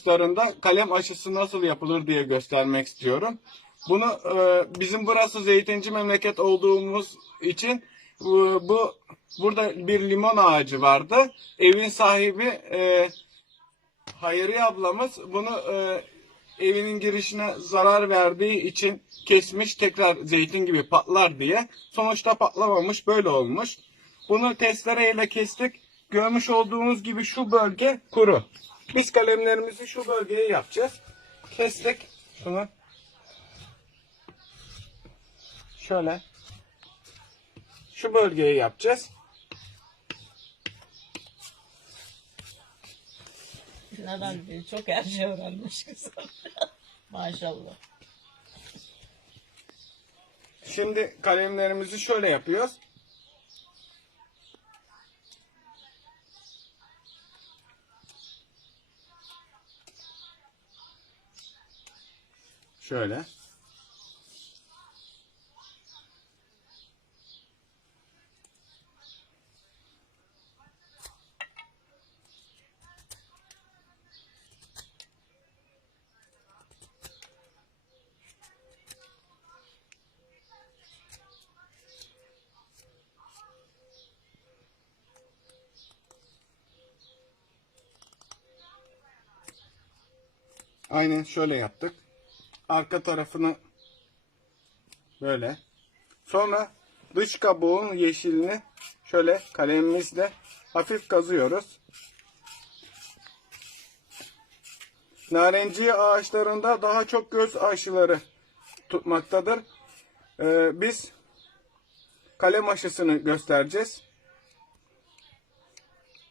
ağaçlarında kalem aşısı nasıl yapılır diye göstermek istiyorum. Bunu e, bizim burası zeytinci memleket olduğumuz için bu, bu burada bir limon ağacı vardı. Evin sahibi e, Hayriye ablamız bunu e, evinin girişine zarar verdiği için kesmiş tekrar zeytin gibi patlar diye. Sonuçta patlamamış böyle olmuş. Bunu testereyle kestik. Görmüş olduğunuz gibi şu bölge kuru. Biz kalemlerimizi şu bölgeye yapacağız. Kestik şunu. Şöyle. Şu bölgeyi yapacağız. Neden diyor? Çok her şey öğrenmiş kızım. Maşallah. Şimdi kalemlerimizi şöyle yapıyoruz. Şöyle. Aynen şöyle yaptık. Arka tarafını böyle. Sonra dış kabuğun yeşilini şöyle kalemimizle hafif kazıyoruz. Narenciye ağaçlarında daha çok göz aşıları tutmaktadır. Ee, biz kalem aşısını göstereceğiz.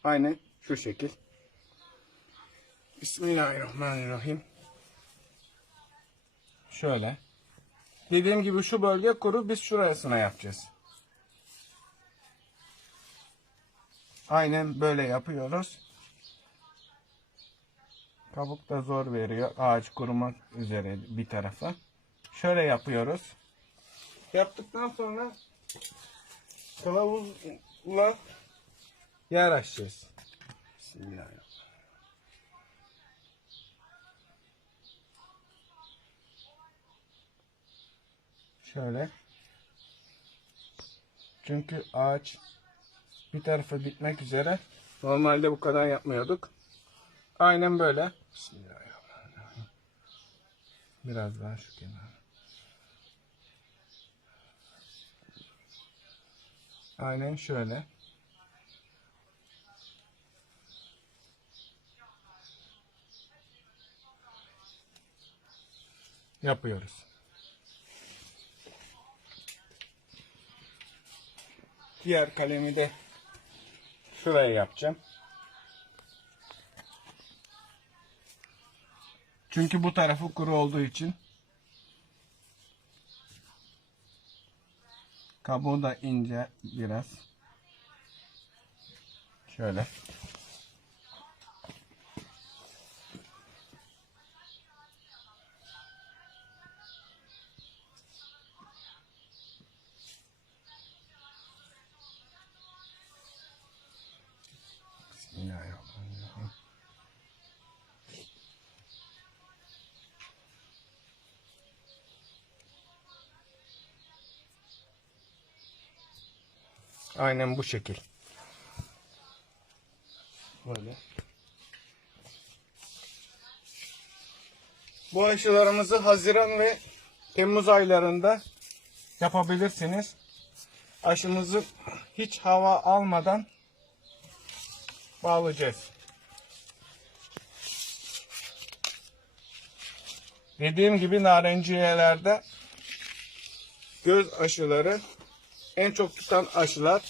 Aynen şu şekil. Bismillahirrahmanirrahim. Şöyle. Dediğim gibi şu bölge kuru biz şurasına yapacağız. Aynen böyle yapıyoruz. Kabuk da zor veriyor. Ağaç kurumak üzere bir tarafa. Şöyle yapıyoruz. Yaptıktan sonra kılavuzla yer açacağız. Bismillahirrahmanirrahim. Şöyle. Çünkü ağaç bir tarafa bitmek üzere. Normalde bu kadar yapmıyorduk. Aynen böyle. Bismillahirrahmanirrahim. Biraz daha şu kenara. Aynen şöyle. Yapıyoruz. Diğer kalemi de şuraya yapacağım. Çünkü bu tarafı kuru olduğu için kabuğu da ince biraz. Şöyle. Aynen bu şekil. Böyle. Bu aşılarımızı Haziran ve Temmuz aylarında yapabilirsiniz. Aşımızı hiç hava almadan bağlayacağız. Dediğim gibi narenciyelerde göz aşıları en çok tutan aşılar.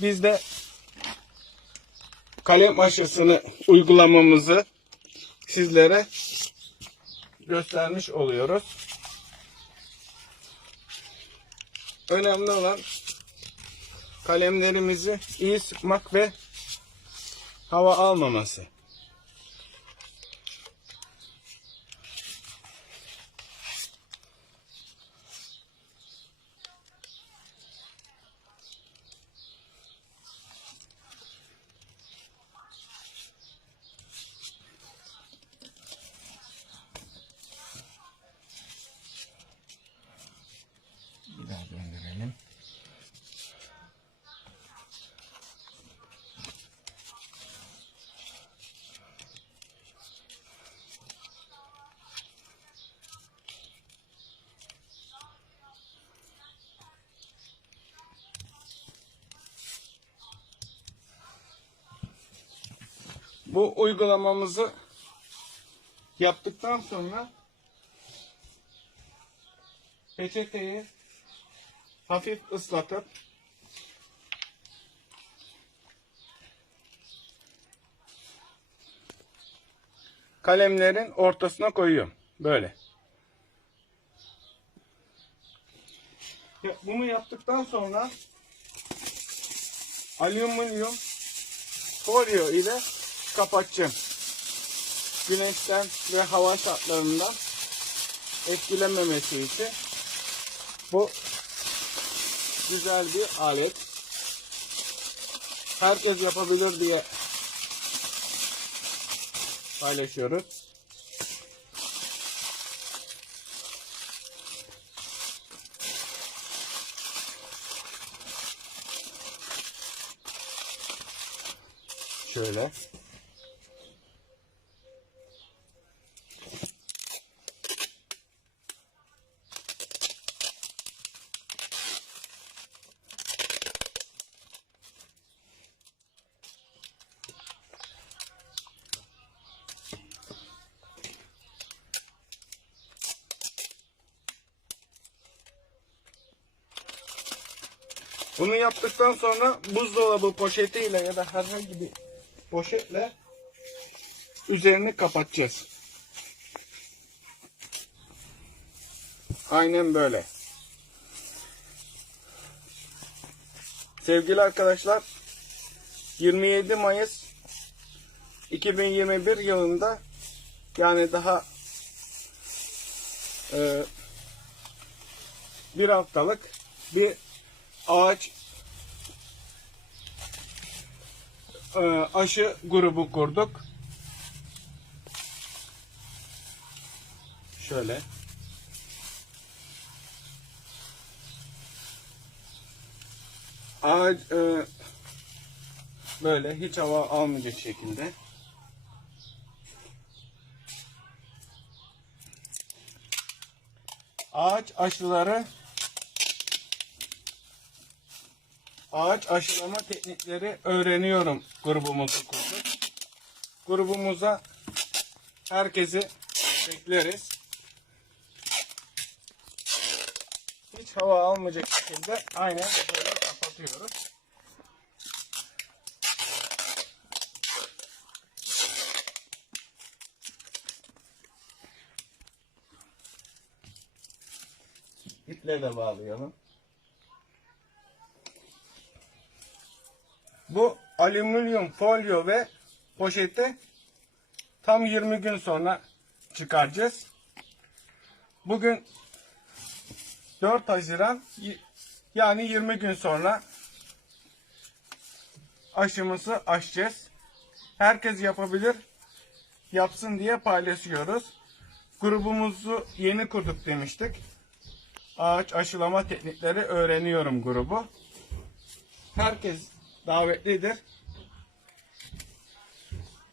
Biz de kalem aşısını uygulamamızı sizlere göstermiş oluyoruz. Önemli olan kalemlerimizi iyi sıkmak ve hava almaması. Bir daha gönderelim. Bu uygulamamızı yaptıktan sonra peçeteyi hafif ıslatıp kalemlerin ortasına koyuyorum. Böyle. Bunu yaptıktan sonra alüminyum folyo ile kapatacağım. Güneşten ve hava şartlarından etkilenmemesi için bu güzel bir alet. Herkes yapabilir diye paylaşıyoruz. Şöyle. Bunu yaptıktan sonra buzdolabı poşetiyle ya da herhangi bir poşetle üzerini kapatacağız. Aynen böyle. Sevgili arkadaşlar 27 Mayıs 2021 yılında yani daha e, bir haftalık bir ağaç e, aşı grubu kurduk. Şöyle. Ağaç e, böyle hiç hava almayacak şekilde. Ağaç aşıları ağaç aşılama teknikleri öğreniyorum grubumuzu kurduk. Grubumuza herkesi bekleriz. Hiç hava almayacak şekilde aynen böyle kapatıyoruz. İple de bağlayalım. Bu alüminyum folyo ve poşeti tam 20 gün sonra çıkaracağız. Bugün 4 Haziran yani 20 gün sonra aşımızı açacağız. Herkes yapabilir. Yapsın diye paylaşıyoruz. Grubumuzu yeni kurduk demiştik. Ağaç aşılama teknikleri öğreniyorum grubu. Herkes davetlidir.